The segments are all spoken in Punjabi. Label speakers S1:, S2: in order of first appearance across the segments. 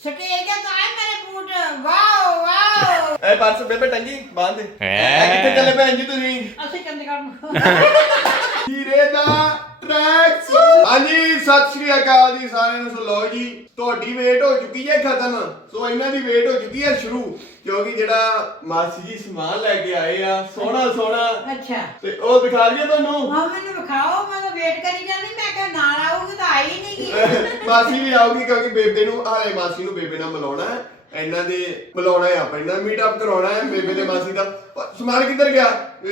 S1: ਸਟੇਜ ਤੇ ਤਾਂ ਆਏ ਮੇਰੇ ਬੂਟ ਵਾਓ ਵਾਓ
S2: ਐ ਪਰਸ ਬੇਬੇ ਟੰਗੀ ਬਾਂਹ ਤੇ ਕਿੱਥੇ ਚੱਲੇ ਭੈਣ ਜੀ ਤੁਸੀਂ
S1: ਅਸੀਂ ਚੰਡੀਗੜ੍ਹ ਨੂੰ
S2: ਹੀਰੇ ਦਾ ਟਰੈਕਸ ਹਾਂਜੀ ਸਤਿ ਸ਼੍ਰੀ ਅਕਾਲ ਜੀ ਸਾਰਿਆਂ ਨੂੰ। ਸੋ ਲਓ ਜੀ ਤੁਹਾਡੀ ਵੇਟ ਹੋ ਚੁੱਕੀ ਹੈ ਖਤਮ, ਸੋ ਇਹਨਾਂ ਦੀ ਵੇਟ ਹੋ ਚੁੱਕੀ ਹੈ ਸ਼ੁਰੂ, ਕਿਉਂਕਿ ਜਿਹੜਾ ਮਾਸੀ ਜੀ ਸਮਾਨ ਲੈ ਕੇ ਆਏ ਆ ਸੋਹਣਾ ਸੋਹਣਾ,
S1: ਅੱਛਾ
S2: ਤੇ ਉਹ ਦਿਖਾ ਲਈਏ ਤੁਹਾਨੂੰ।
S1: ਹਾਂ ਮੈਨੂੰ ਵਿਖਾਓ, ਮੈਂ ਤਾਂ ਵੇਟ ਕਰੀ ਜਾਂਦੀ, ਮੈਂ ਕਿਹਾ ਨਾਲ ਆਊਗੀ ਤਾਂ ਆਈ ਨਹੀਂ ਗੀ।
S2: ਮਾਸੀ ਵੀ ਆਉਗੀ ਕਿਉਂਕਿ ਬੇਬੇ ਨੂੰ ਹਾਲੇ ਮਾਸੀ ਨੂੰ ਬੇਬੇ ਨਾਲ ਮਿਲਾਉਣਾ ਹੈ, ਇਹਨਾਂ ਦੇ ਮਿਲਾਉਣਾ ਹੈ, ਆਪਾਂ ਇਹਨਾਂ ਮੀਟ ਅਪ ਕਰਾਉਣਾ ਹੈ ਬੇਬੇ ਤੇ ਮਾਸੀ ਦਾ। ਸਮਾਨ ਕਿੱਧਰ ਗਿਆ?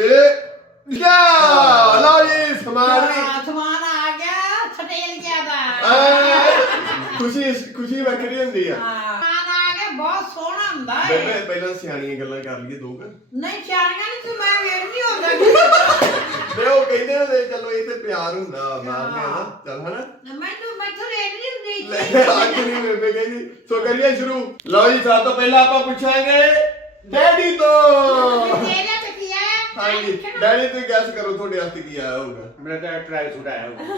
S2: ਲਓ ਜੀ ਸਮਾਨ
S1: ਸਮਾਨ ਆ ਗਿਆ, ਸਟੇਲ ਗਿਆ ਦਾ
S2: ਖੁਸ਼ੀ ਵੱਖਰੀ ਹੁੰਦੀ ਆ।
S1: ਸਮਾਨ ਆ ਗਿਆ, ਬਹੁਤ ਸੋਹਣਾ ਹੁੰਦਾ ਹੈ।
S2: ਬੇਬੇ ਪਹਿਲਾਂ ਸਿਆਣੀਆਂ ਗੱਲਾਂ ਕਰ ਲਈਏ ਦੋ ਕੁ।
S1: ਨਹੀਂ ਸਿਆਣੀਆਂ ਨਹੀਂ ਤੂੰ, ਮੈਂ ਵੇਟ ਨਹੀਂ ਹੁੰਦਾ
S2: ਤੇ ਉਹ ਕਹਿੰਦੇ ਹੁੰਦੇ ਚਲੋ ਇਹ ਤੇ ਪਿਆਰ ਹੁੰਦਾ ਮਾਰ ਕੇ ਨਾ ਚੱਲ ਹਨਾ।
S1: ਮੈਥੋਂ ਰੇਟ ਨਹੀਂ ਹੁੰਦੀ
S2: ਲੈ ਅੱਜ ਨਹੀਂ ਬੇਬੇ ਕਹਿੰਦੀ। ਸੋ ਕਰੀਏ ਸ਼ੁਰੂ। ਲਓ ਜੀ ਸਭ ਤੋਂ ਪਹਿਲਾਂ ਆਪਾਂ ਪੁੱਛਾਂਗੇ ਡੈਡੀ ਤੋਂ।
S1: ਤੇਰਾ ਤੇ ਕੀ ਆਇਆ?
S2: ਹਾਂਜੀ ਡੈਡੀ ਤੁਸੀਂ ਗੈਸ ਕਰੋ ਤੁਹਾਡੇ ਵਾਸਤੇ ਕੀ ਆਇਆ ਹੋਊਗਾ।
S3: मेरा तो ट्राई सूट आया होगा।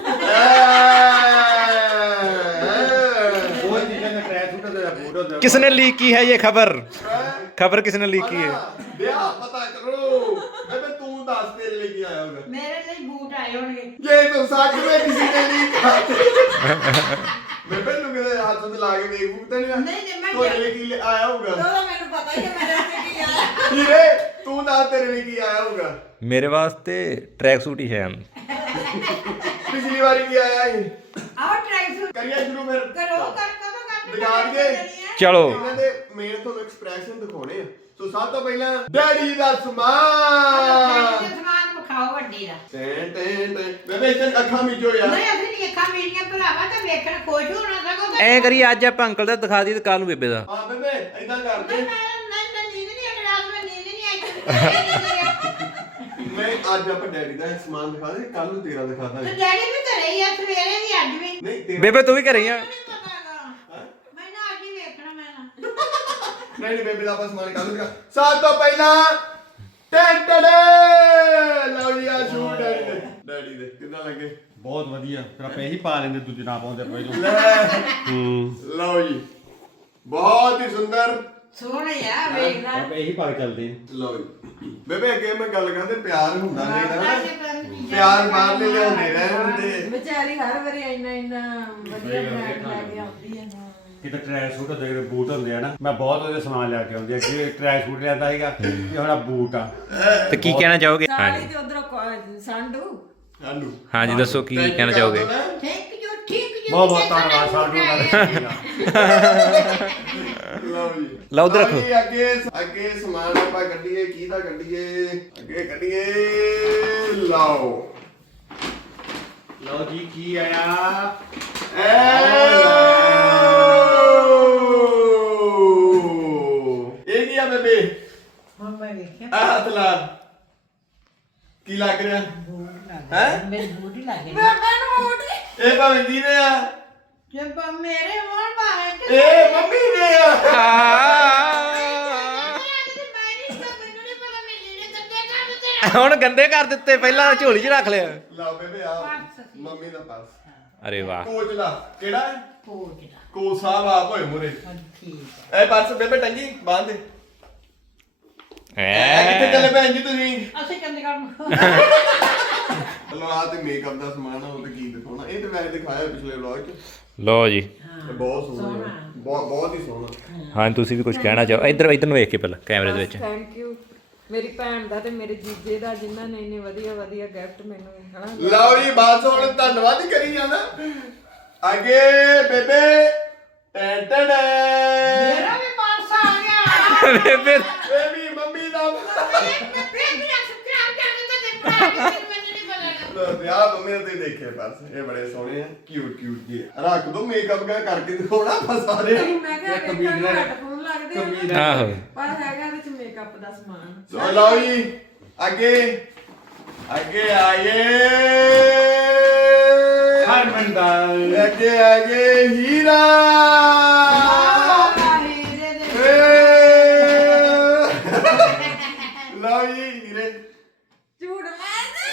S3: वो चीजें का ट्राई सूट होता है, बूट होता है।
S4: किसने लीक की है ये खबर किसने लीक की है?
S2: ਵਿਆਹ ਪਤਾ ਕਰੋ ਬੇਬੇ, ਤੂੰ ਦੱਸ ਤੇਰੇ ਲਈ ਕੀ ਆਇਆ ਹੋਊਗਾ।
S1: ਮੇਰੇ ਲਈ ਬੂਟ ਆਏ ਹੋਣਗੇ।
S2: ਜੇ ਤੂੰ ਸੱਚ ਵਿੱਚ ਕਿਸੇ ਨੇ ਨਹੀਂ ਖਾਤੇ ਬੇਬੇ ਨੂੰ ਕਿਹਦੇ ਹੱਥ ਤੇ ਲਾ ਕੇ ਵੇਖ ਬੂਟ ਨਹੀਂ
S1: ਨਹੀਂ, ਮੈਂ
S2: ਤੁਹਾਡੇ ਲਈ ਕੀ ਆਇਆ ਹੋਊਗਾ।
S1: ਉਹਦਾ ਮੈਨੂੰ ਪਤਾ ਹੀ ਹੈ ਮੇਰੇ ਤੇ ਕੀ ਆਇਆ।
S2: ਹੀਰੇ ਤੂੰ ਦੱਸ ਤੇਰੇ ਲਈ ਕੀ ਆਇਆ ਹੋਊਗਾ।
S4: मेरे वास्ते ट्रैक सूट ही है।
S2: ਪਿਛਲੀ ਵਾਰੀ ਕੀ ਆਇਆ ਸੀ?
S1: ਆਹ ਟਰਾਈ ਸੂਟ
S2: ਕਰੀਏ ਸ਼ੁਰੂ ਫਿਰ।
S1: ਕਰੋ, ਕਦੋਂ ਕਰਨੀ?
S2: ਦਿਖਾ ਦਈਏ।
S4: चलो
S2: ਇਹਨਾਂ ਦੇ ਮੇਨ ਤੁਹਾਨੂੰ ਐਕਸਪ੍ਰੈਸ਼ਨ ਦਿਖਾਉਣੇ ਆ। ਸੋ ਸਭ ਤੋਂ ਪਹਿਲਾਂ ਡੈਡੀ ਦਾ ਸਮਾਨ।
S1: ਸਮਾਨ ਵਿਖਾਓ ਵੱਡੀ ਦਾ।
S2: ਬੇਬੇ ਇੱਥੇ ਅੱਖਾਂ ਮੀਚੋ ਯਾਰ।
S1: ਨਹੀਂ ਅਸੀਂ ਨਹੀਂ ਅੱਖਾਂ ਮੇਰੀਆਂ ਭਰਾਵਾ ਤਾਂ ਵੇਖਣ ਖੁਸ਼ ਹੋਣਾ ਸਗੋਂ।
S4: ਐ ਕਰੀ ਅੱਜ ਆਪਾਂ ਅੰਕਲ ਦਾ ਦਿਖਾ ਦੀ ਤੇ ਕੱਲ ਨੂੰ ਬੇਬੇ ਦਾ।
S2: ਹਾਂ ਬੇਬੇ ਏਦਾਂ ਕਰਦੇ।
S1: ਨਹੀਂ ਨੀਂਦ ਨਹੀਂ ਆਈ, ਰਾਤ ਨੂੰ ਨੀਂਦ ਨਹੀਂ ਆਈ।
S2: ਮੈਂ ਅੱਜ ਆਪਾਂ ਡੈਡੀ ਦਾ ਸਮਾਨ ਦਿਖਾ ਦੇ, ਕੱਲ ਨੂੰ ਤੇਰਾ ਦਿਖਾ
S1: ਤੇ
S2: ਦਾਂਗੇ।
S1: ਡੈਡੀ ਵੀ ਘਰੇ ਹੀ ਆ, ਸਵੇਰੇ ਵੀ ਅੱਜ ਵੀ।
S2: ਨਹੀਂ ਤੇਰਾ
S4: ਬੇਬੇ ਤੂੰ ਵੀ ਘਰੇ ਹੀ ਆ।
S1: ਮੈਨੂੰ ਨਹੀਂ ਪਤਾ ਹੈਗਾ। ਮੈਂ ਨਾ ਅੱਜ ਹੀ ਵੇਖਣਾ ਮੈਂ ਨਾ।
S2: ਨਹੀਂ ਬੇਬੇ ਦਾ ਆਪਾਂ ਸਮਾਨ ਕੱਲ ਨੂੰ ਦਿਖਾ। ਸਭ ਤੋਂ ਪਹਿਲਾਂ ਟੈਂਟੜੇ ਲਓ ਜੀ ਆ ਸ਼ੂਟ ਡੈਡੀ ਦੇ ਕਿੰਨਾ ਲੱਗੇ?
S3: बहुत वधिया। फिर आप यही पा लेंगे दूजे ना पाਉਂਦੇ ਪਹਿਲਾਂ।
S2: ਲਓ ਜੀ ਬਹੁਤ ਹੀ ਸੁੰਦਰ।
S1: ਸੋਹਣੇ ਆ ਵੇਖ ਲੈ।
S3: आप यही पा के चलते हैं।
S2: ਲਓ ਜੀ ਬੇਬੇ ਅੱਗੇ ਮੈਂ ਗੱਲ ਕਰਦੇ ਪਿਆਰ ਹੁੰਦਾ ਨਹੀਂ ਨਾ,
S1: ਪਿਆਰ
S2: ਪਿਆਰ ਬਾਹਰ ਲੈ ਲਿਆਉਂਦੇ ਰਹਿੰਦੇ।
S1: ਵਿਚਾਰੀ ਹਰ ਵਾਰੀ ਇੰਨਾ ਵਧੀਆ ਬ੍ਰਾਂਡ ਲੈ ਕੇ ਆਉਂਦੀ ਹੈ।
S3: ਕਿਤੇ ਟਰਾਈ ਸੂਟ ਹੁੰਦੇ, ਜਿਹੜੇ ਬੂਟ ਹੁੰਦੇ ਆ ਨਾ, ਮੈਂ ਬਹੁਤ ਉਹਦੇ ਸਮਾਨ ਲਿਆ ਕੇ ਆਉਂਦੀ ਆ। ਕਿ ਟਰਾਈ ਸੂਟ ਲਿਆਂਦਾ ਸੀਗਾ, ਇਹ ਹੁਣ ਬੂਟ ਆ।
S4: ਤੇ ਕੀ ਕਹਿਣਾ ਚਾਹੋਗੇ?
S5: ਸਾਲੀ
S4: ਹਾਂਜੀ
S5: ਤੇ ਉਧਰੋਂ ਸੰਡੂ
S2: ਹਾਲੂ
S4: ਹਾਂਜੀ ਦੱਸੋ ਕੀ ਕਹਿਣਾ ਚਾਹੋਗੇ?
S1: ਠੀਕ
S3: ਬਹੁਤ ਬਹੁਤ ਧੰਨਵਾਦ ਸਾਡੂ ਦਾ।
S2: ਲਓ ਜੀ
S4: ਲਓ ਉੱਧਰ ਰੱਖੋ।
S2: ਲਓ ਜੀ, ਅੱਗੇ ਸਮਾਨ ਆਪਾਂ ਕੱਢੀਏ, ਕਿਹਦਾ ਕੱਢੀਏ? ਅੱਗੇ ਕੱਢੀਏ। ਲਓ
S3: ਲਓ ਜੀ ਕੀ ਆਇਆ?
S2: ਇਹ ਕੀ ਆ ਬੇਬੇ?
S1: ਹੁਣ ਮੈਂ ਵੇਖਿਆ
S2: ਆ ਹੱਥ ਲਾ ਕੀ ਲੱਗ ਰਿਹਾ
S1: ਬੂਟ ਲੱਗ
S2: ਹੈ?
S1: ਮੇਰੇ ਬੂਟ ਹੀ ਲੱਗ
S5: ਬੇਬੇ ਨੂੰ ਬੂਟ
S2: ਇਹ ਭਾਵੇਂ ਕੀ ਨੇ ਆ?
S1: ਜਬ ਮੇਰੇ ਮੋੜ ਭਾਵੇਂ
S2: ਇਹ ਮੰਮੀ ਨੇ ਆ।
S4: ਹੁਣ ਗੰਦੇ ਕਰ ਦਿੱਤੇ, ਪਹਿਲਾਂ ਝੋਲੀ 'ਚ ਰੱਖ ਲਿਆ।
S2: ਲਓ ਬੇਬੇ ਆ ਮੰਮੀ ਦਾ ਪਰਸ।
S4: ਅਰੇ ਵਾਹ।
S2: ਕੋਚ ਦਾ ਕਿਹੜਾ ਹੈ?
S1: ਕੋਟ ਦਾ
S2: ਕੋਚ ਸਾਹਿਬ ਆਪ ਹੋਏ ਮੁਰੇ।
S1: ਠੀਕ
S2: ਇਹ ਪਰਸ ਬੇਬੇ ਟੰਗੀ ਬਾਂਹ ਤੇ
S4: ਐ
S2: ਕਿੱਥੇ ਚੱਲੇ ਭੈਣ ਜੀ ਤੁਸੀਂ?
S1: ਅਸੀਂ ਚੰਡੀਗੜ੍ਹ ਨੂੰ
S2: ਚਲੋ ਆ ਤੇ ਮੇਕਅਪ ਦਾ ਸਮਾਨ ਆ, ਉਹ ਤੇ ਕੀ ਦਿਖਾਉਣਾ। ਇਹ ਤੇ ਵੈਸੇ ਦਿਖਾਇਆ ਪਿਛਲੇ ਵਲੌਗ 'ਚ।
S4: ਲਓ ਜੀ
S2: ਇਹ ਬਹੁਤ ਸੋਹਣਾ ਹੈ। ਬਹੁਤ ਹੀ ਸੋਹਣਾ।
S4: ਹਾਂ ਤੁਸੀਂ ਵੀ ਕੁਝ ਕਹਿਣਾ ਚਾਹੋ? ਇੱਧਰ ਨੂੰ ਵੇਖ ਕੇ ਪਹਿਲਾਂ ਕੈਮਰੇ ਦੇ ਵਿੱਚ।
S5: ਥੈਂਕ ਯੂ ਮੇਰੀ ਭੈਣ ਦਾ ਤੇ ਮੇਰੇ ਜੀਜੇ ਦਾ, ਜਿਨ੍ਹਾਂ ਨੇ ਇੰਨੇ ਵਧੀਆ ਗਿਫਟ ਮੈਨੂੰ ਹਨਾ।
S2: ਲਓ ਜੀ ਬਸ ਹੁਣ ਧੰਨਵਾਦ ਹੀ ਕਰੀ ਜਾਣਾ। ਅੱਗੇ ਬੇਬੇ ਟੈਂਟੜ
S1: ਮੇਰਾ ਵੀ ਪਾਸ ਆ ਗਿਆ।
S4: ਬੇਬੇ
S2: ਇਹ ਵੀ ਮੰਮੀ ਦਾ ਵਿਆਹ ਮੰਮੀ ਨੇ ਤੁਸੀਂ ਦੇਖਿਆ ਪਰਸ। ਇਹ ਬੜੇ ਸੋਹਣੇ ਆ, ਕਿਊਟ ਜੀ। ਰੱਖ ਦੋ ਮੇਕਅਪ ਕਰਕੇ ਦਿਖਾਉਣਾ ਆਪਾਂ ਸਾਰੇ।
S5: ਮੈਂ ਕਿਹਾ
S3: ਇੱਕ
S5: ਵੇਖਣ ਨੂੰ
S3: ਕਮੀਜ਼
S5: ਹੈਡਫੋਨ ਲੱਗਦੇ ਆ,
S4: ਆਹੋ
S5: ਪਰ ਹੈਗਾ ਵਿੱਚ ਮੇਕਅਪ ਦਾ ਸਮਾਨ।
S2: ਸੋ ਲਓ ਜੀ ਅੱਗੇ ਆਈਏ
S3: ਹਰਮਨ ਦਾ
S2: ਅੱਗੇ ਆਗੇ ਹੀਰਾ।
S1: ਹੀਰੇ ਦੇ
S2: ਲਓ ਜੀ ਹੀਰੇ।
S5: ਝੂਠ ਮਾਰਦੇ।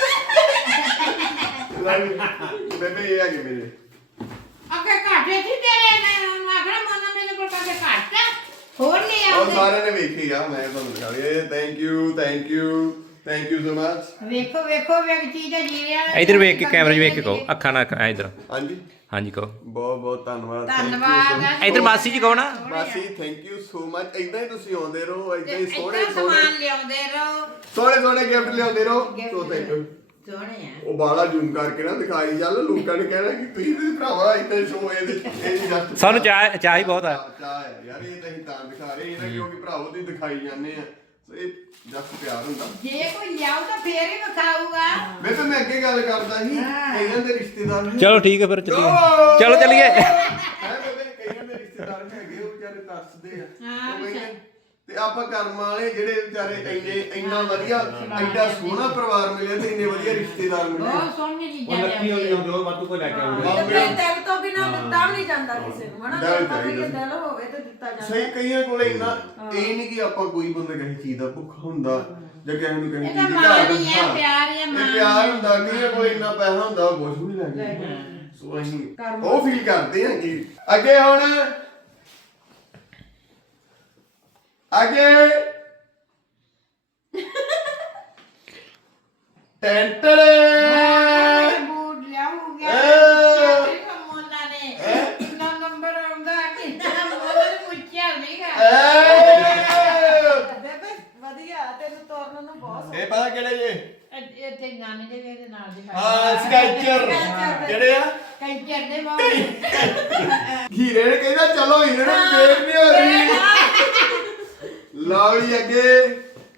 S2: ਲਓ ਜੀ ਬੇਬੇ ਇਹ ਆ ਗਏ ਮੇਰੇ।
S1: ਅੱਗੇ ਘਾਟੇ ਸੀ ਤੇਰੇ, ਮੈਂ ਆਖਣਾ ਮਨ ਮੇਰੇ ਕੋਲ ਤੇ ਘੱਟ ਆ। ਹੋਰ ਲੈ
S2: ਉਹ
S1: ਆਉਂਦੇ।
S2: ਸਾਰਿਆਂ ਨੇ ਵੇਖੀ ਆ, ਮੈਂ ਤੁਹਾਨੂੰ ਦਿਖਾ ਰਿਹਾ। Thank you so much.
S1: ਵੇਖੋ ਵੇਖ ਚੀਜ਼ ਜੀਰੇ ਵਾਲਾ
S4: ਇਧਰ ਵੇਖ ਕੇ ਕੈਮਰੇ 'ਚ ਵੇਖ ਕੇ ਕਹੋ, ਅੱਖਾਂ ਨਾਲ ਇਧਰ।
S2: ਹਾਂਜੀ
S4: ਹਾਂਜੀ ਕਹੋ।
S2: ਬਹੁਤ ਬਹੁਤ ਧੰਨਵਾਦ।
S1: ਧੰਨਵਾਦ।
S4: ਇਧਰ ਮਾਸੀ ਜੀ ਕਹੋ ਨਾ।
S2: ਮਾਸੀ ਥੈਂਕ ਯੂ ਸੋ ਮਚ। ਇਦਾਂ ਹੀ ਤੁਸੀਂ ਆਉਂਦੇ ਰਹੋ, ਇਦਾਂ ਹੀ ਸੋਹਣੇ
S1: ਇੱਦਾਂ
S2: ਸੋਹਣੇ
S1: ਸਮਾਨ ਲਿਆਉਂਦੇ ਰਹੋ।
S2: ਸੋਹਣੇ ਗਿਫਟ ਲਿਆਉਂਦੇ ਰਹੋ। So thank you.
S1: ਸੋਹਣੇ ਆ।
S2: ਉਹ ਬਾਲਾ ਜ਼ੂਮ ਕਰਕੇ ਨਾ ਦਿਖਾਈ ਚੱਲ, ਲੋਕਾਂ ਨੇ ਕਹਿਣਾ ਕਿ ਤੁਸੀਂ ਤੇ ਭਰਾਵਾ ਇਦਾਂ ਸ਼ੋ ਇਹਦੇ ਇਹ ਜਸਟ
S4: ਸਾਨੂੰ ਚਾਹ ਹੀ ਬਹੁਤ ਆ।
S2: ਚਾਹ ਹੈ ਯਾਰ, ਇਹ ਤਾਂ ਅਸੀਂ ਤਾਂ ਦਿਖਾ ਰਹੇ ਇਹਨਾਂ ਕਿਉਂਕਿ ਭਰਾਵੋ ਤੁਸੀਂ ਦਿਖਾਈ ਜਾਂਦੇ ਆ। ਸੋ ਇਹ ਜਸਟ ਪਿਆਰ ਹੁੰਦਾ।
S1: ਜੇ ਕੋਈ ਲਿਆਉ ਤਾਂ ਫੇਰ ਹੀ ਵਿਖਾਊਗਾ।
S2: ਮੈਂ ਅੱਗੇ ਗੱਲ ਕਰਦਾ ਸੀ, ਕਈਆਂ ਦੇ ਰਿਸ਼ਤੇਦਾਰ ਨੇ
S4: ਚਲੋ ਠੀਕ ਹੈ ਫਿਰ ਚੱਲੀਏ। ਚਲੋ ਚੱਲੀਏ।
S2: ਕਈਆਂ ਦੇ ਰਿਸ਼ਤੇਦਾਰ ਹੈਗੇ ਉਹ ਵਿਚਾਰੇ ਤਰਸਦੇ ਆ। ਉਹ ਕਹਿੰਦੇ ਤੇ ਆਪਾਂ ਕਰਮ ਵਾਲੇ ਜਿਹੜੇ ਵਿਚਾਰੇ ਇੰਨਾ ਵਧੀਆ ਐਡਾ ਸੋਹਣਾ ਪਰਿਵਾਰ ਮਿਲਿਆ ਤੇ ਇੰਨੇ ਵਧੀਆ ਰਿਸ਼ਤੇਦਾਰ ਮਿਲੇ।
S1: ਬਹੁਤ ਸੋਹਣੀਆਂ
S3: ਉਹ
S1: ਚੀਜ਼ਾਂ
S3: ਲੱਕੀ ਹੋਣੀ
S1: ਲਿਆਉਂਦੇ।
S3: ਹੁੰਦੀ, ਉਹ ਵਾਧੂ ਕੋਈ ਲੈ ਕੇ ਆਉਂਦੇ।
S5: ਤੇ ਦਿਲ ਤੋਂ ਬਿਨਾਂ ਦਿੱਤਾ ਵੀ ਨਹੀਂ ਜਾਂਦਾ ਕਿਸੇ ਨੂੰ, ਹਨਾ?
S2: ਦਿਲ
S5: ਆਪਾਂ ਵੀ
S2: ਚਾਹੀਦਾ।
S5: ਦਿਲ ਹੋਵੇ ਤੇ ਦਿੱਤਾ ਜਾਂਦਾ।
S2: ਸਹੀ, ਕਈਆਂ ਕੋਲੇ ਇੰਨਾ ਇਹ ਨਹੀਂ ਕਿ ਆਪਾਂ ਕੋਈ ਬੰਦਾ ਕਿਸੇ ਚੀਜ਼ ਦਾ ਭੁੱਖਾ ਹੁੰਦਾ ਜਾਂ ਕਿਸੇ ਨੂੰ ਕਿਸੇ
S1: ਇਹ ਤਾਂ
S2: ਚੀਜ਼ ਦੀ
S1: ਮਾਣ
S2: ਘਾਟ
S1: ਹੀ ਹੈ,
S2: ਹੁੰਦਾ।
S1: ਪਿਆਰ ਹੀ ਹੈ,
S2: ਇਹ
S1: ਮਾਣ
S2: ਪਿਆਰ
S1: ਹੀ ਹੈ।
S2: ਹੁੰਦਾ। ਕਈਆਂ ਕੋਲੇ ਇੰਨਾ ਪੈਸਾ ਹੁੰਦਾ ਉਹ ਕੁਝ ਵੀ ਨਹੀਂ ਲੈਂਦੇ। ਸੋ ਅਸੀਂ ਉਹ ਫੀਲ ਕਰਦੇ ਹਾਂ ਕਿ ਅੱਗੇ ਹੁਣ ਟੈਂਟੜੇ
S1: ਬੂਟ ਲਿਆਉਗਾ।
S2: ਏ।
S1: ਮੋਨਾ ਨੇ ਕਿੰਨਾ ਨੰਬਰ ਆਉਂਦਾ, ਕਿੰਨਾ ਮੋਨਾ ਨੇ ਪੁੱਛਿਆ ਨਹੀਂਗਾ।
S5: ਬੇਬੇ ਵਧੀਆ, ਤੈਨੂੰ ਤੋਰਨ ਨੂੰ ਬਹੁਤ
S2: ਇਹ ਪਤਾ ਕਿਹੜੇ ਜੇ?
S1: ਇੱਥੇ ਨਾਨੀ ਦੇ ਇਹਦੇ ਨਾਲ ਦੀ
S2: ਹਾਂ ਸਕੈਚਰ। ਕਿਹੜੇ ਆ?
S1: ਕੈਂਚਰ ਦੇ ਬਹੁਤ।
S2: ਹੀਰੇ ਨੇ ਕਹਿੰਦਾ ਚਲੋ ਹੀਰੇ ਨੂੰ ਦੇਰ ਨਹੀਂ ਹੋ ਰਹੀ। ਲਓ ਜੀ ਅੱਗੇ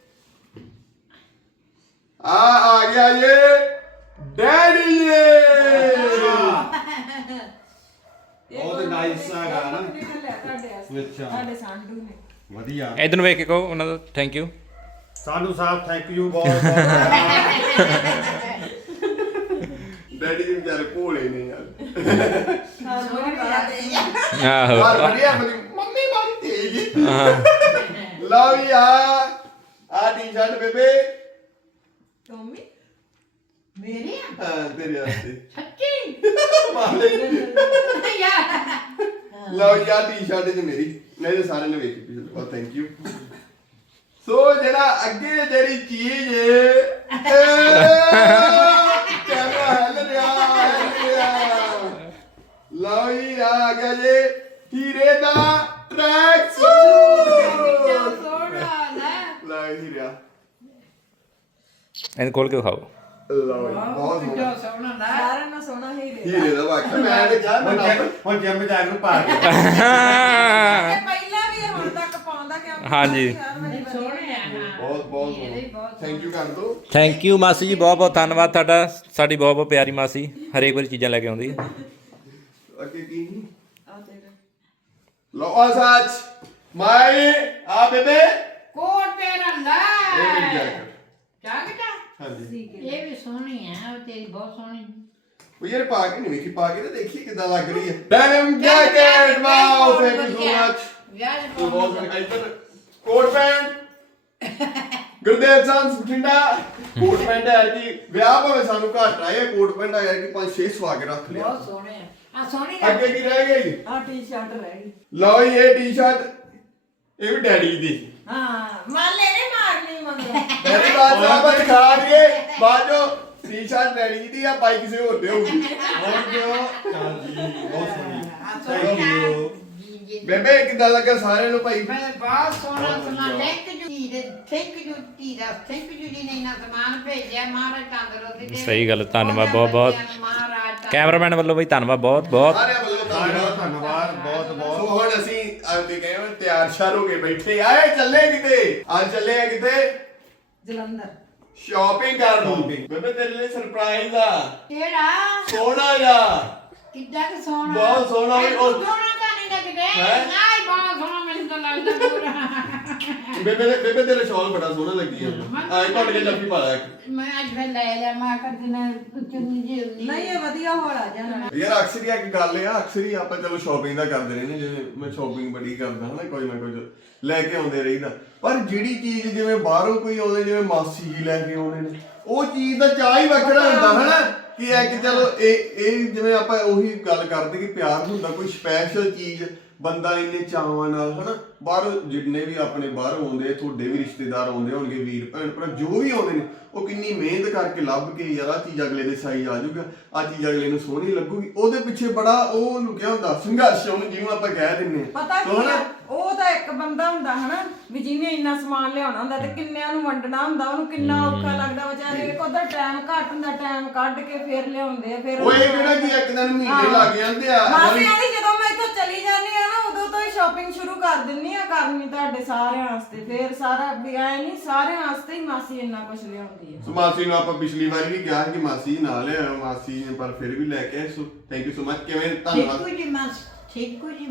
S2: ਆ ਗਿਆ ਜੇ ਡੈਡੀ ਜੀ।
S3: ਬਹੁਤ ਨਾਈਸ ਹੈਗਾ ਨਾ।
S5: ਤੁਹਾਡੇ ਵਾਸਤੇ,
S3: ਅੱਛਾ।
S5: ਤੁਹਾਡੇ ਸਾਂਢੂ ਨੇ।
S3: ਵਧੀਆ।
S4: ਇਧਰ ਨੂੰ ਵੇਖ ਕੇ ਕਹੋ ਉਹਨਾਂ ਦਾ ਥੈਂਕ ਯੂ।
S3: ਸਾਨੂੰ ਸਾਹਿਬ ਥੈਂਕ ਯੂ ਬਹੁਤ ਬਹੁਤ।
S2: ਡੈਡੀ ਜੀ ਵਿਚਾਰੇ ਭੋਲੇ ਨੇ ਯਾਰ।
S1: ਸੋਹਣੀ ਬਾਤ ਹੈ।
S4: ਆਹੋ।
S2: ਪਰ ਵਧੀਆ ਮੰਮੀ ਬਾਰੀ ਤੇਜ। ਲਓ ਜੀ ਆ ਟੀ-ਸ਼ਰਟ ਬੇਬੇ।
S5: ਟੋਮੀ
S1: ਮੇਰੀ ਆ?
S2: ਹਾਂ ਤੇਰੇ ਵਾਸਤੇ।
S1: ਸੱਚੀ? ਯਾਰ
S2: ਲਓ ਜੀ ਆ ਟੀ-ਸ਼ਰਟ ਜੀ ਮੇਰੀ। ਨਹੀਂ ਤੇ ਸਾਰਿਆਂ ਨੇ ਵੇਖੀ ਪਿਛਲੇ ਬਹੁਤ ਥੈਂਕ ਯੂ। ਸੋ ਜਿਹੜਾ ਅੱਗੇ ਜਿਹੜੀ ਚੀਜ਼ ਕੈਮਰਾ ਹਿੱਲ ਰਿਹਾ। ਲਓ ਜੀ ਆ ਗਿਆ ਜੇ ਹੀਰੇ ਦਾ ਟਰੈਕ ਸੂਟ।
S1: ਸੋਹਣਾ ਨਾ।
S2: ਲਓ ਜੀ ਰਿਹਾ।
S4: ਇਹਨੂੰ ਖੋਲ ਕੇ ਦਿਖਾਓ।
S2: ਲਓ ਜੀ ਬਹੁਤ ਸੋਹਣਾ।
S1: ਕਿੱਡਾ ਸੋਹਣਾ ਨਾ।
S5: ਸਾਰਿਆਂ ਨਾਲ ਸੋਹਣਾ ਹੀ ਰਿਹਾ।
S2: ਹੀਰੇ ਦਾ ਵਾਕਿਆ ਮੈਂ ਤੇ ਕਿਹਾ ਮੈਂ
S3: ਹੁਣ ਜਿੰਮ ਜਾ ਕੇ ਪਾ ਕੇ।
S5: ਇਹ ਪਹਿਲਾਂ ਵੀ ਹੁਣ ਤੱਕ ਪਾਉਂਦਾ ਕਿਉਂ?
S4: ਹਾਂਜੀ।
S1: ਸੋਹਣੇ ਆ ਹਾਂ।
S2: ਬਹੁਤ
S1: ਇਹਦੇ ਵੀ ਬਹੁਤ
S2: ਥੈਂਕ ਯੂ ਕਰ ਦੋ।
S4: ਥੈਂਕ ਯੂ ਮਾਸੀ ਜੀ, ਬਹੁਤ ਬਹੁਤ ਧੰਨਵਾਦ ਤੁਹਾਡਾ। ਸਾਡੀ ਬਹੁਤ ਬਹੁਤ ਪਿਆਰੀ ਮਾਸੀ ਹਰੇਕ ਵਾਰੀ ਚੀਜ਼ਾਂ ਲੈ ਕੇ ਆਉਂਦੀ ਹੈ।
S2: ਅੱਗੇ ਕੀ
S5: ਆ ਤੇਰੇ
S2: ਲਓ ਆ ਸੱਚ ਮਾਈ ਆ ਬੇਬੇ
S1: ਕੋਟ ਤੇਰਾ ਲੈ।
S2: ਇਹ ਮੇਰੀ ਜੈਕਟ।
S1: ਜਾਗਟਾ
S2: ਹਾਂਜੀ
S1: ਇਹ ਵੀ ਸੋਹਣੀ ਆ, ਉਹ ਤੇਰੀ ਬਹੁਤ ਸੋਹਣੀ।
S2: ਉਹ ਯਾਰ ਪਾ ਕੇ ਨਹੀਂ ਵੇਖੀ, ਪਾ ਕੇ ਤਾਂ ਦੇਖੀ ਕਿਦਾਂ ਲੱਗ ਰਹੀ ਹੈ। Denim jacket wow thank you so much.
S1: ਯਾਰ
S2: ਤੂੰ ਬਹੁਤ ਸੋਹਣੀ। ਇੱਧਰ coat pant Gurdev Singh Bathinda. Coat pant ਹੈ ਜੀ ਵਿਆਹ ਭਾਵੇਂ ਸਾਨੂੰ ਘੱਟ ਆਏ, ਕੋਟ ਪੈਂਟ ਆਇਆ ਕਿ 5-6 ਸਵਾ ਕੇ ਰੱਖ ਲਿਆ।
S1: ਬਹੁਤ ਸੋਹਣੇ ਆ ਸੋਹਣੀ
S2: ਅੱਗੇ ਕੀ ਰਹਿ ਗਿਆ ਜੀ?
S5: ਆ ਟੀ-ਸ਼ਰਟ ਰਹਿ ਗਈ।
S2: ਲਓ ਜੀ ਇਹ ਟੀ-ਸ਼ਰਟ ਇਹ ਵੀ ਡੈਡੀ ਦੀ।
S5: ਹਾਂ ਮਾਲੇ ਨੇ ਮਾਰਨੀ ਮੰਗਿਆ।
S2: ਮੇਰੀ ਬਾਤ ਆਪਾਂ ਦਿਖਾ ਦਈਏ ਬਾਅਦ ਜੋ ਟੀ-ਸ਼ਰਟ ਡੈਡੀ ਦੀ ਆ, ਪਾਈ ਕਿਸੇ ਹੋਰ ਦੇ ਹੋਊਗੀ।
S3: ਹੋਰ ਜੋ ਚੱਲ ਜੀ ਬਹੁਤ ਸੋਹਣੀ।
S1: Thank you.
S2: ਬੇਬੇ ਕਿੱਦਾਂ ਲੱਗਾ ਸਾਰਿਆਂ ਨੂੰ ਭਾਈ?
S1: ਮੈਂ ਬਹੁਤ ਸੋਹਣਾ ਸੁਣਾ। ਥੈਂਕ ਯੂ ਜੀ ਨੇ ਨਾ ਸਮਾਨ ਭੇਜਿਆ। ਮਹਾਰਾਜ ਤੰਦਰੁਸਤੀ ਦੇ।
S4: ਸਹੀ ਗੱਲ, ਧੰਨਵਾਦ ਬਹੁਤ ਬਹੁਤ।
S1: ਮਹਾਰਾਜ
S4: ਕੈਮਰਾਮੈਨ ਵੱਲੋਂ ਵੀ ਧੰਨਵਾਦ ਬਹੁਤ ਬਹੁਤ।
S2: ਸਾਰਿਆਂ ਵੱਲੋਂ
S3: ਸਾਰਿਆਂ
S2: ਧੰਨਵਾਦ।
S3: ਦਾ ਧੰਨਵਾਦ ਬਹੁਤ
S2: ਸੋ
S3: ਬਹੁਤ।
S2: ਹੁਣ ਅਸੀਂ ਆਪਦੇ ਗਏ ਹਾਂ ਤਿਆਰ ਸ਼ਾਰ ਹੋ ਕੇ ਬੈਠੇ ਆਏ ਚੱਲੇ ਕਿਤੇ। ਅੱਜ ਚੱਲੇ ਆ ਕਿਤੇ
S5: ਜਲੰਧਰ।
S2: ਸ਼ਾਪਿੰਗ ਕਰਨ।
S3: Shopping।
S2: ਬੇਬੇ ਤੇਰੇ ਲਈ ਸਰਪ੍ਰਾਈਜ਼ ਆ।
S1: ਕਿਹੜਾ
S2: ਸੋਹਣਾ ਜਾ
S1: ਕਿੱਦਾਂ ਕਿ ਸੋਹਣਾ।
S2: ਬਹੁਤ ਸੋਹਣਾ ਵੀ ਉਹ-
S1: ਸੋਹਣਾ ਤਾਂ ਨਹੀਂ ਲੱਗਦੇ।
S2: ਹੈਂ?
S1: ਨਹੀਂ ਬਹੁਤ ਸੋਹਣਾ ਮੈਨੂੰ ਤਾਂ ਲੱਗਦਾ ਪੂਰਾ।
S2: ਬੇਬੇ ਤੇਰਾ ਸ਼ਾਲ ਬੜਾ ਸੋਹਣਾ ਲੱਗੀ ਆ। ਆਏ ਤੁਹਾਡੇ ਲਈ ਲੱਭੀ ਪਾ ਲਿਆ।
S1: ਮੈਂ ਅੱਜ ਫਿਰ ਲੈ ਲਿਆ। ਮੈਂ ਕਦੇ ਨਾ ਚੁੰਨੀ ਜੀ ਹੁੰਦੀ।
S5: ਨਹੀਂ ਇਹ ਵਧੀਆ ਹੋਲਾ ਜਾਣਾ।
S2: ਯਾਰ ਅਕਸਰ ਹੀ ਇੱਕ ਗੱਲ ਆ, ਅਕਸਰ ਹੀ ਆਪਾਂ ਚਲੋ ਸ਼ਾਪਿੰਗ ਦਾ ਕਰਦੇ ਰਹਿੰਦੇ, ਜਿਵੇਂ ਮੈਂ ਸ਼ਾਪਿੰਗ ਬੜੀ ਕਰਦਾ ਹਨਾ, ਕੋਈ ਨਾ ਕੁਝ ਲੈ ਕੇ ਆਉਂਦੇ ਰਹੀਦਾ। ਪਰ ਜਿਹੜੀ ਚੀਜ਼ ਜਿਵੇਂ ਬਾਹਰੋਂ ਕੋਈ ਆਉਂਦੇ, ਜਿਵੇਂ ਮਾਸੀ ਜੀ ਲੈ ਕੇ ਆਉਂਦੇ ਨੇ, ਉਹ ਚੀਜ਼ ਦਾ ਚਾਹ ਹੀ ਵੱਖਰਾ ਹੁੰਦਾ ਹਨਾ। ਕਿ ਇੱਕ ਚਲੋ ਇਹ ਜਿਵੇਂ ਆਪਾਂ ਉਹੀ ਗੱਲ ਕਰਦੇ ਕਿ ਪਿਆਰ ਹੁੰਦਾ, ਕੋਈ ਸਪੈਸ਼ਲ ਚੀਜ਼ ਬੰਦਾ ਇੰਨੇ ਚਾਵਾਂ ਨਾਲ ਹਨਾ ਬਾਹਰ ਜਿੰਨੇ ਵੀ ਆਪਣੇ ਬਾਹਰ ਆਉਂਦੇ ਤੁਹਾਡੇ ਵੀ ਰਿਸ਼ਤੇਦਾਰ ਆਉਂਦੇ ਹੋਣਗੇ ਵੀਰ ਭੈਣ ਭਰਾ ਜੋ ਵੀ ਆਉਂਦੇ ਨੇ ਉਹ ਕਿੰਨੀ ਮਿਹਨਤ ਕਰਕੇ ਲੱਭ ਕੇ ਯਾਰ ਆ ਚੀਜ਼ ਅਗਲੇ ਦੇ ਸਾਈਜ਼ ਆ ਜਾਊਗਾ ਆ ਚੀਜ਼ ਅਗਲੇ ਨੂੰ ਸੋਹਣੀ ਲੱਗੂਗੀ ਉਹਦੇ ਪਿੱਛੇ ਬੜਾ ਉਹ ਉਹਨੂੰ ਕਿਹਾ ਹੁੰਦਾ ਸੰਘਰਸ਼ ਉਹਨੂੰ ਜਿਹਨੂੰ ਆਪਾਂ ਕਹਿ ਦਿੰਨੇ
S5: ਪਤਾ ਕੀ ਆ ਉਹ ਤਾਂ ਇੱਕ ਬੰਦਾ ਹੁੰਦਾ ਹਨਾ ਵੀ ਜਿਹਨੇ ਇੰਨਾ ਸਮਾਨ ਲਿਆਉਣਾ ਹੁੰਦਾ ਤੇ ਕਿੰਨਿਆਂ ਨੂੰ ਵੰਡਣਾ ਹੁੰਦਾ ਉਹਨੂੰ ਕਿੰਨਾ ਔਖਾ ਲੱਗਦਾ ਵਿਚਾਰੇ ਕੋਦਾ ਟਾਈਮ ਘੱਟ ਹੁੰਦਾ ਟਾਈਮ ਕੱਢ ਕੇ ਫੇਰ ਲਿਆਉਂਦੇ ਆ ਫੇਰ
S2: ਉਹ ਇਹ ਕਿਹੜਾ ਕਿ ਇੱਕ ਦਿਨ ਮਹੀਨੇ ਲੱਗ ਜਾਂਦੇ ਆ
S5: ਮਾਸੀ ਆਦੀ ਜਦੋਂ ਮੈਂ ਇੱਥੋਂ ਚਲੀ ਜਾਂਦੀ ਆ ਨਾ ਉਦੋਂ ਤੋਂ ਹੀ ਸ਼ਾਪਿੰਗ ਸ਼ੁਰੂ ਕਰ ਦਿੰਨੀ ਆ ਕਰਨੀ ਤੁਹਾਡੇ ਸਾਰਿਆਂ ਵਾਸਤੇ ਫੇਰ ਸਾਰਾ ਵੀ ਐ ਨਹੀਂ ਸਾਰਿਆਂ ਵਾਸਤੇ ਹੀ ਮਾਸੀ ਇੰਨਾ ਕੁਝ ਲਿਆਉਂਦੀ ਹੈ
S2: ਮਾਸੀ ਨੂੰ ਆਪਾਂ ਪਿਛਲੀ ਵਾਰ ਵੀ ਕਿਹਾ ਕਿ ਮਾਸੀ ਨਾਲ ਲਿਆਓ ਮਾਸੀ ਨੇ ਪਰ ਫਿਰ ਵੀ ਲੈ ਕੇ ਆਏ ਸੋ ਥੈਂਕ ਯੂ ਸੋ ਮਚ ਕਿਵੇਂ ਧੰਨਵਾਦ
S1: ਠੇਕੂ ਜੀ ਮਾਸ ਠੇਕੂ ਜੀ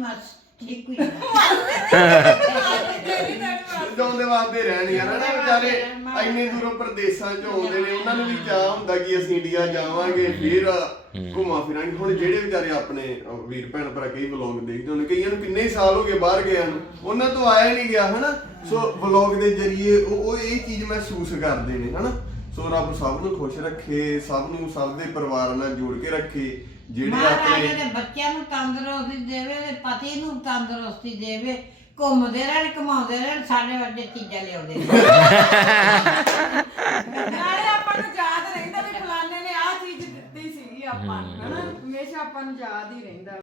S2: ਜਾਉਂਦੇ ਵਾਸਤੇ ਰਹਿਣ ਯਾਰ ਨਾ ਵਿਚਾਰੇ ਇੰਨੇ ਦੂਰੋਂ ਪ੍ਰਦੇਸ਼ਾਂ ਚ ਆਉਂਦੇ ਨੇ ਉਹਨਾਂ ਨੂੰ ਵੀ ਚਾਹ ਹੁੰਦਾ ਕਿ ਅਸੀਂ ਇੰਡੀਆ ਜਾਵਾਂਗੇ ਫਿਰ ਘੁੰਮਾ ਫਿਰਾਂਗੇ ਹੁਣ ਜਿਹੜੇ ਵਿਚਾਰੇ ਆਪਣੇ ਵੀਰ ਭੈਣ ਭਰਾ ਕਈ ਵਲੌਗ ਦੇਖਦੇ ਹੋਣ ਕਈਆਂ ਨੂੰ ਕਿੰਨੇ ਸਾਲ ਹੋ ਗਏ ਬਾਹਰ ਗਿਆ ਨੂੰ ਉਹਨਾਂ ਤੋਂ ਆਇਆ ਨਹੀਂ ਗਿਆ ਹਨਾ ਸੋ ਵਲੌਗ ਦੇ ਜ਼ਰੀਏ ਉਹ ਇਹ ਚੀਜ਼ ਮਹਿਸੂਸ ਕਰਦੇ ਨੇ ਹਨਾ ਸੋ ਰੱਬ ਸਭ ਨੂੰ ਖੁਸ਼ ਰੱਖੇ ਸਭ ਨੂੰ ਸਭ ਦੇ ਪਰਿਵਾਰ ਨਾਲ ਜੋੜ ਕੇ ਰੱਖੇ ਜਿਹੜੇ
S1: ਮਹਾਰਾਜ ਦੇ ਬੱਚਿਆਂ ਨੂੰ ਤੰਦਰੁਸਤੀ ਦੇਵੇ ਤੇ ਪਤੀ ਨੂੰ ਤੰਦਰੁਸਤੀ ਦੇਵੇ ਘੁੰਮਦੇ ਰਹਿਣ ਘਮਾਉਂਦੇ ਰਹਿਣ ਸਾਡੇ ਵਰਗੇ ਚੀਜ਼ਾਂ ਲਿਆਉਂਦੇ
S5: ਨਾਲੇ ਆਪਾਂ ਨੂੰ ਯਾਦ ਰਹਿੰਦਾ ਵੀ ਫਲਾਣੇ ਨੇ ਆਹ ਚੀਜ਼ ਦਿੱਤੀ ਸੀਗੀ ਆਪਾਂ ਨੂੰ ਹਨਾ ਹਮੇਸ਼ਾ ਆਪਾਂ ਨੂੰ ਯਾਦ ਹੀ ਰਹਿੰਦਾ